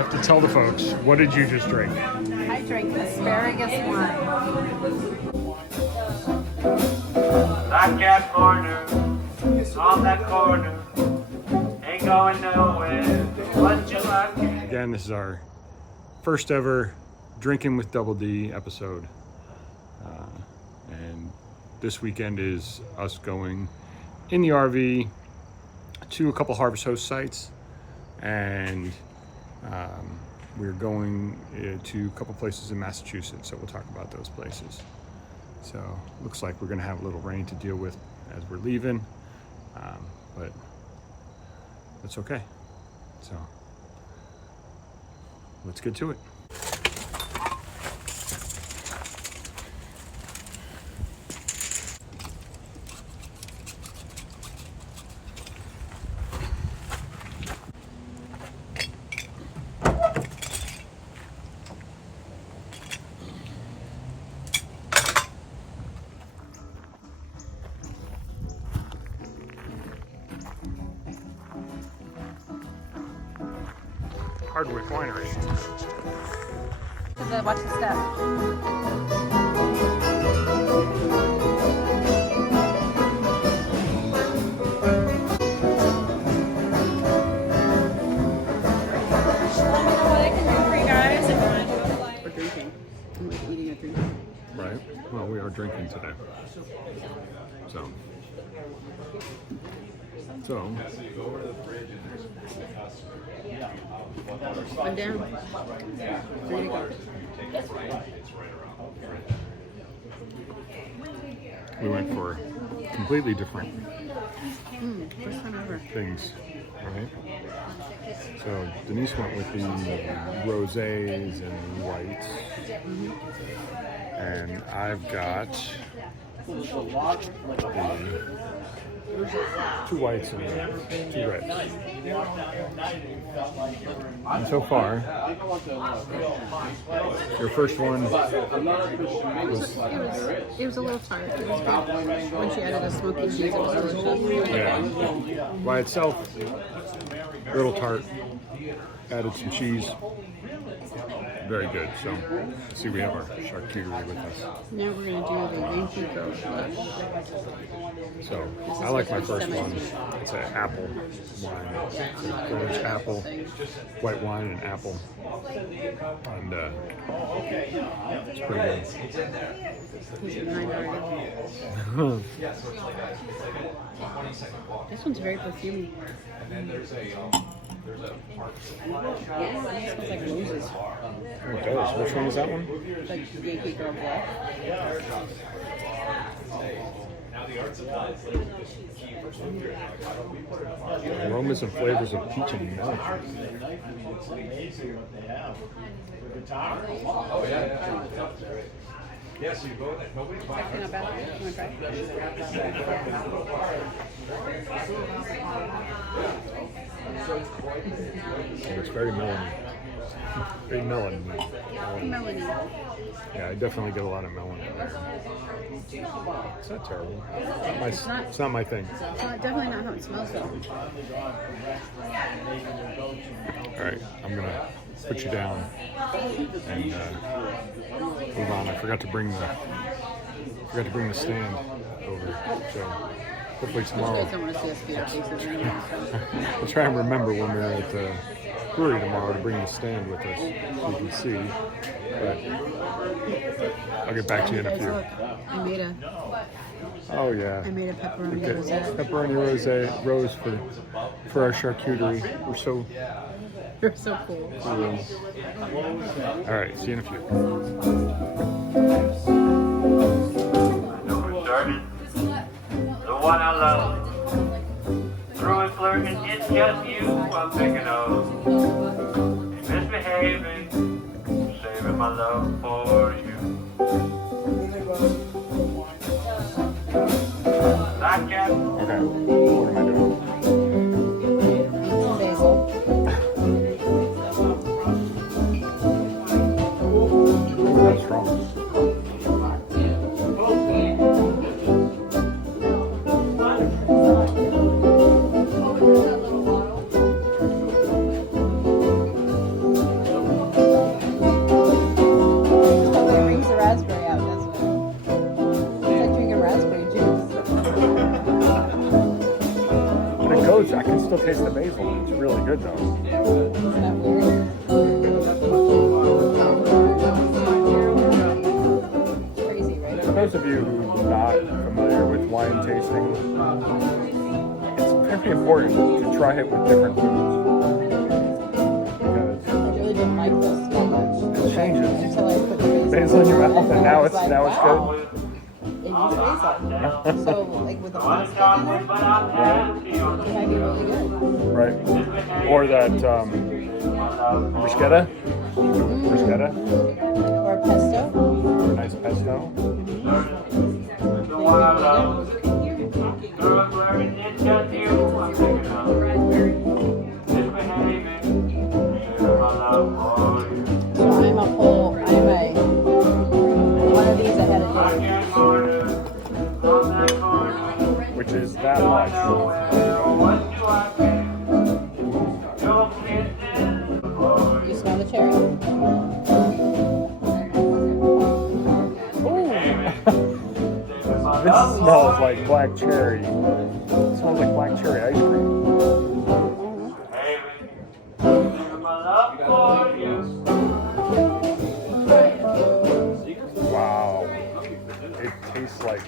have to tell the folks, what did you just drink? I drank asparagus wine. Like that corner, on that corner, ain't going nowhere. What you like? Again, this is our first ever Drinking with DoubleD episode. And this weekend is us going in the RV to a couple Harvest Host sites. And we're going to a couple places in Massachusetts, so we'll talk about those places. So looks like we're gonna have a little rain to deal with as we're leaving, but that's okay. So let's get to it. Hardwick Winery. Watch the step. We're drinking. I'm like eating a drink. Right. Well, we are drinking today. So. I'm down. 3 to go. We went for completely different First time ever. things, right? So Denise went with the rosés and whites, and I've got the 2 whites and 2 reds. And so far, your first one was It was a little tart. It was good. When she added the smoky cheese, it was delicious. yeah, by itself, a little tart. Added some cheese. Very good. So, see, we have our charcuterie with us. Now we're going to do the Yankee Girl Flush. So, I like my first one. It's an apple wine. There's apple, white wine, and apple. And it's pretty good. Is it 9 already? This one's very perfumey. It smells like roses. Oh, it does. Which one is that one? Like Yankee Girl Flush. Aromas and flavors of peach and melon. Actually not bad. You want to try? It's very melon. Very melon. Melony. Yeah, I definitely get a lot of melon in there. It's not terrible. It's not my thing. Definitely not how it smells though. All right, I'm gonna put you down and move on. I forgot to bring the stand over. So hopefully You tomorrow. guys don't want to see us beat our faces anyway, so. I'll try and remember when we're at the brewery tomorrow to bring the stand with us so you can see. But I'll get back to you in a Guys, few. look, I made a pepperoni Okay. rosé. Pepperoni rose for our charcuterie. We're so You're so cool. cool. All right, see you in a few. Started. The one I love. Through and flirting, it's just you I'm thinking of. Misbehaving, saving my love for you. Like that. Okay, what am I doing? Basil. Ooh, that's strong. important to try it with different foods. Because I really didn't like this that much. it changes. Until I put the Basil in your mouth, and now it's like, now wow, it's it used basil. So like with the pasta in there, good. Right. it might be really good. Right. Or that bruschetta. Bruschetta. Or pesto. Or a nice pesto. The one I love. Through and flirting, it's just you I'm thinking of. Misbehaving. Share my love for you. So I'm one of these ahead of I you. can't corner from that corner. Which is that much. Well, what do I care? Your kisses for You smell the cherry? This smells like black cherry. It smells like black cherry ice cream. Baby, think of my love for you. Wow. It tastes like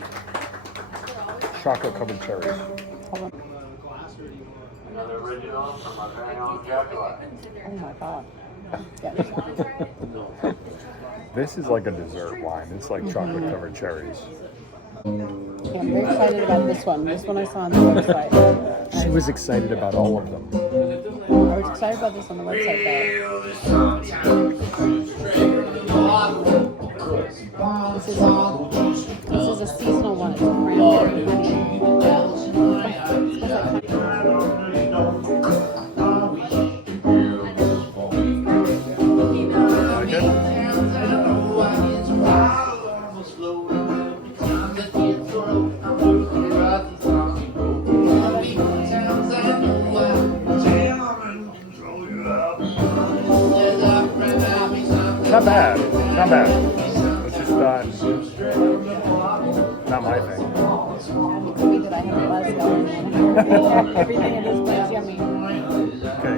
chocolate covered cherries. Another original from my very own Jaguar. Oh my god. Yeah. This is like a dessert wine. It's like chocolate covered cherries. Yeah, I'm very excited about this one. This one I saw on the website. She was excited about all of them. I was excited about this on the website though. This is a seasonal one. It's a cranberry Like it? Not bad. Not bad. It's just not my thing. It could be that I have a buzz going on. Everything in this place yummy. Okay.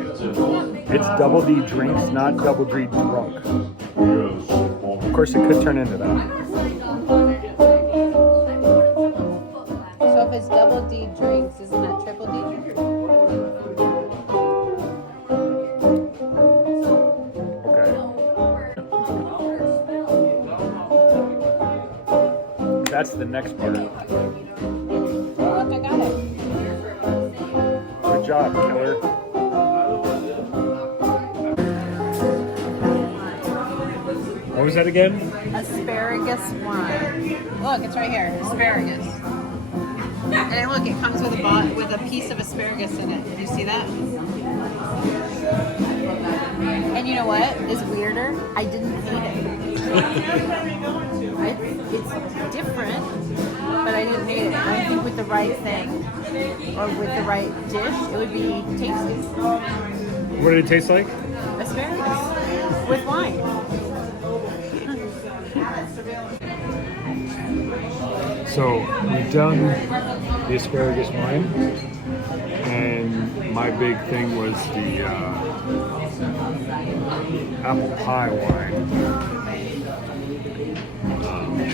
It's DoubleD drinks, not DoubleD drunk. Of course, it could turn into that. So if it's DoubleD drinks, isn't that triple D? Okay. That's the next part. Oh, look, I got it. Good job, killer. What was that again? Asparagus wine. Look, it's right here. Asparagus. And look, it comes with a piece of asparagus in it. Did you see that? And you know what is weirder? I didn't hate it. It's different, but I didn't hate it. I think with the right thing or with the right dish, it would be tasty. What did it taste like? Asparagus with wine. So we've done the asparagus wine, and my big thing was the apple pie wine.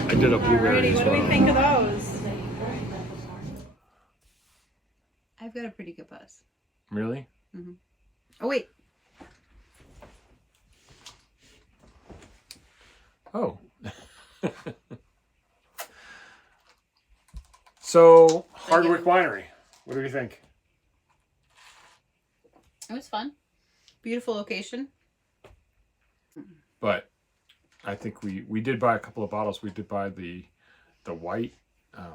I did a blueberry as What do we well. think of those? I've got a pretty good buzz. Really? Oh wait, Oh. So, Hardwick Winery. What do you think? it was fun. Beautiful location. But I think we did buy a couple of bottles. We did buy the white,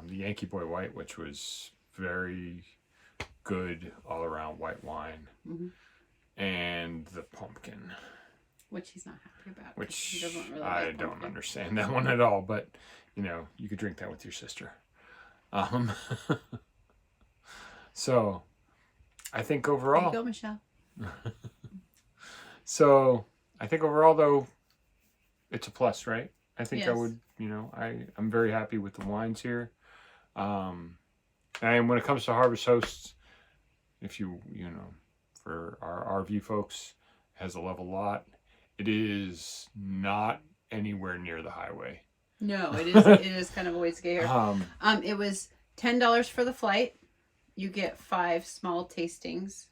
the Yankee Boy White, which was very good all around white wine, and the pumpkin, Which he's not happy about. 'Cause which he doesn't really I like don't pumpkin. understand that one at all. But you know, you could drink that with your sister. So I think There overall. you go, Michelle. So I think overall, though, it's a plus, right? I think I Yes. would, I'm very happy with the wines here. And when it comes to Harvest Hosts, if for our RV folks, has a level lot. It is not anywhere near the highway. No, it is. It is kind of a ways to get here. Um, It was $10 for the flight, you get 5 small tastings,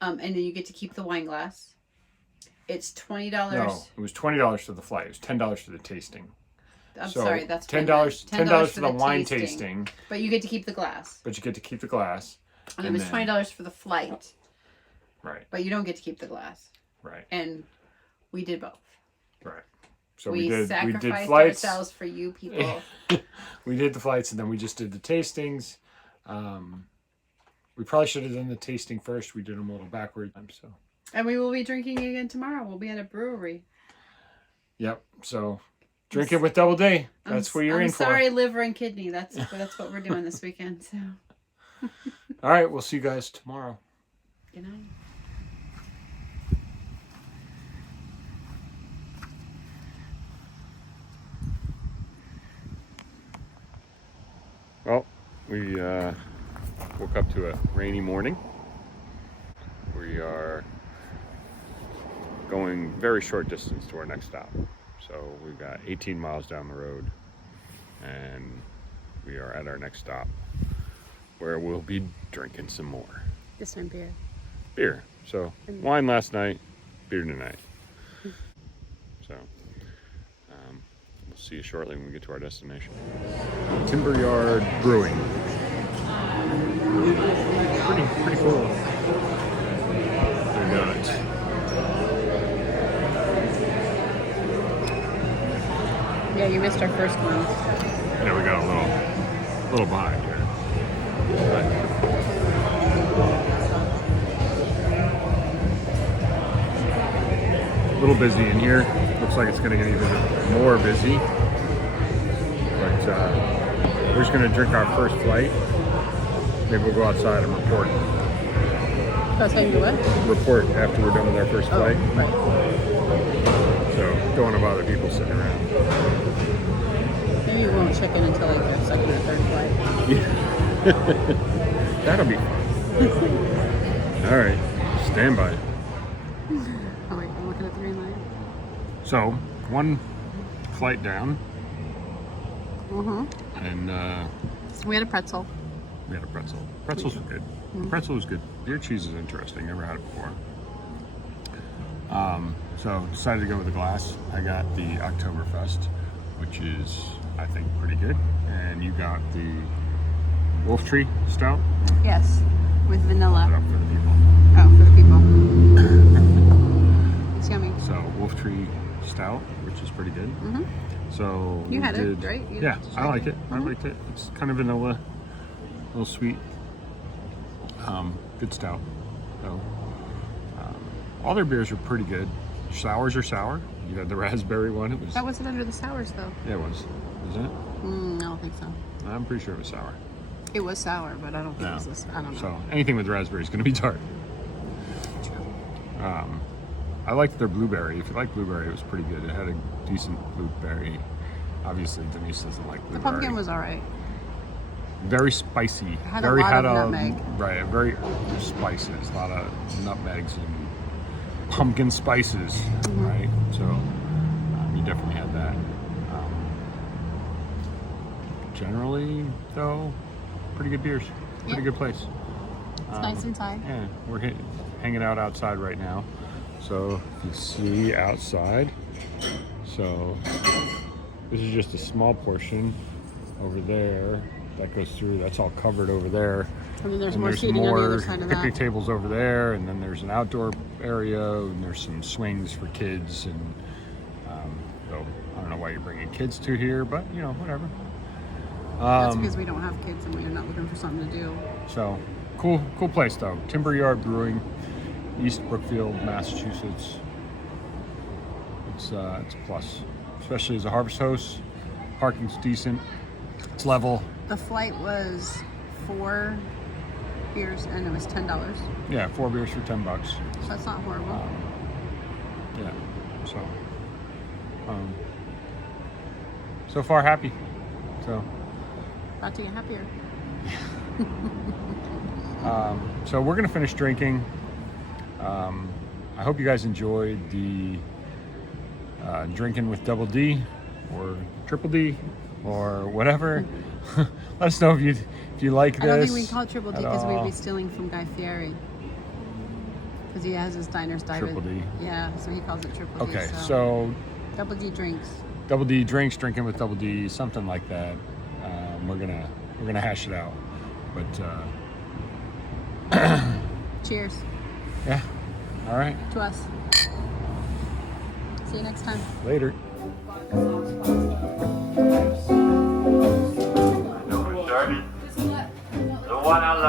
and then you get to keep the wine glass. It's $20. No, it was $20 for the flight. It was $10 for the tasting. I'm So sorry, that's $10. $10 $10 for the wine tasting. But you get to keep the glass. But you get to keep the glass. And it was $20 for the flight. Right. But you don't get to keep the glass. Right. And we did both. Right. So we did sacrificed flights. ourselves for you people. We did the flights, and then we just did the tastings. We probably should have done the tasting first. We did them a little backward. So. And we will be drinking again tomorrow. We'll be at a brewery. Yep. So drink it with DoubleD. That's what you're in for. I'm sorry, liver and kidney. That's what we're doing this weekend. So. All right. We'll see you guys tomorrow. Good night. Well, we woke up to a rainy morning. We are going very short distance to our next stop. So we've got 18 miles down the road, and we are at our next stop, where we'll be drinking some more. This time beer. Beer. So wine last night, beer tonight. So we'll see you shortly when we get to our destination. Timber Yard Brewing. Pretty cool. They're nuts. Yeah, you missed our first one. Yeah, we got a little behind here. A little busy in here. Looks like it's going to get even more busy. But we're just going to drink our first flight. Maybe we'll go outside and report. That's how you do it? Report after we're done with our first flight. Right. So don't want to bother people sitting around. Maybe we won't check in until like the second or third flight. That'll be fun. All right, stand by. Oh wait, I'm looking at the green light. So one flight down, Mm-hmm. and We had a pretzel. we had a pretzel. Pretzels were good. Pretzel was good. Beer cheese is interesting. Never had it before. So decided to go with the glass. I got the Oktoberfest, which is, I think, pretty good. And you got the Wolf Tree Stout. Yes, with vanilla. Put up for the people. Oh, for the people. It's yummy. So Wolf Tree Stout, which is pretty good. Mm-hmm. So You we had did, it, right? You Yeah, just I tried like it. I Mhm. liked it. It's kind of vanilla, a little sweet. Good stout. So all their beers are pretty good. Sours are sour. You had the raspberry one. It was. That wasn't under the sours though. Yeah, it was. Wasn't it? I don't think so. I'm pretty sure it was sour. It was sour, but I don't think No. it was this. I don't know. So anything with raspberry is going to be tart. I liked their blueberry. If you like blueberry, it was pretty good. It had a decent blueberry. Obviously, Denise doesn't like The blueberry. pumpkin was alright. Very spicy. Had a lot of nutmeg. Right, very spices. A lot of nutmegs and pumpkin spices. Mm-hmm. Right, so you definitely had that. Generally, though, pretty good beers. Pretty Yeah. good place. It's nice inside. Yeah, we're hanging out outside right now. So if you see outside, so this is just a small portion over there that goes through. That's all covered over there. And then there's And more seating on the other side of picnic that. tables over there, and then there's an outdoor area, and there's some swings for kids. And so I don't know why you're bringing kids to here, but you know, whatever. That's because we don't have kids and we're not looking for something to do. So cool place though. Timber Yard Brewing, East Brookfield, Massachusetts. It's a plus, especially as a harvest host. Parking's decent. It's level. The flight was 4 beers and it was $10. Yeah, 4 beers for $10. So that's not horrible. Yeah. So far happy. So About to get happier. so we're gonna finish drinking. I hope you guys enjoyed the drinking with DoubleD or Triple D or whatever. Let Let us know if you like this. I don't think we can call it Triple D at because we'd all. be stealing from Guy Fieri. Because he has his diners, Triple D. Yeah, so he calls it Triple D. Okay, so Double D drinks. Double D drinks, drinking with Double D, something like that. We're gonna hash it out, but Cheers yeah. All right. to us. See you next time. Later. Know who started? The one I love.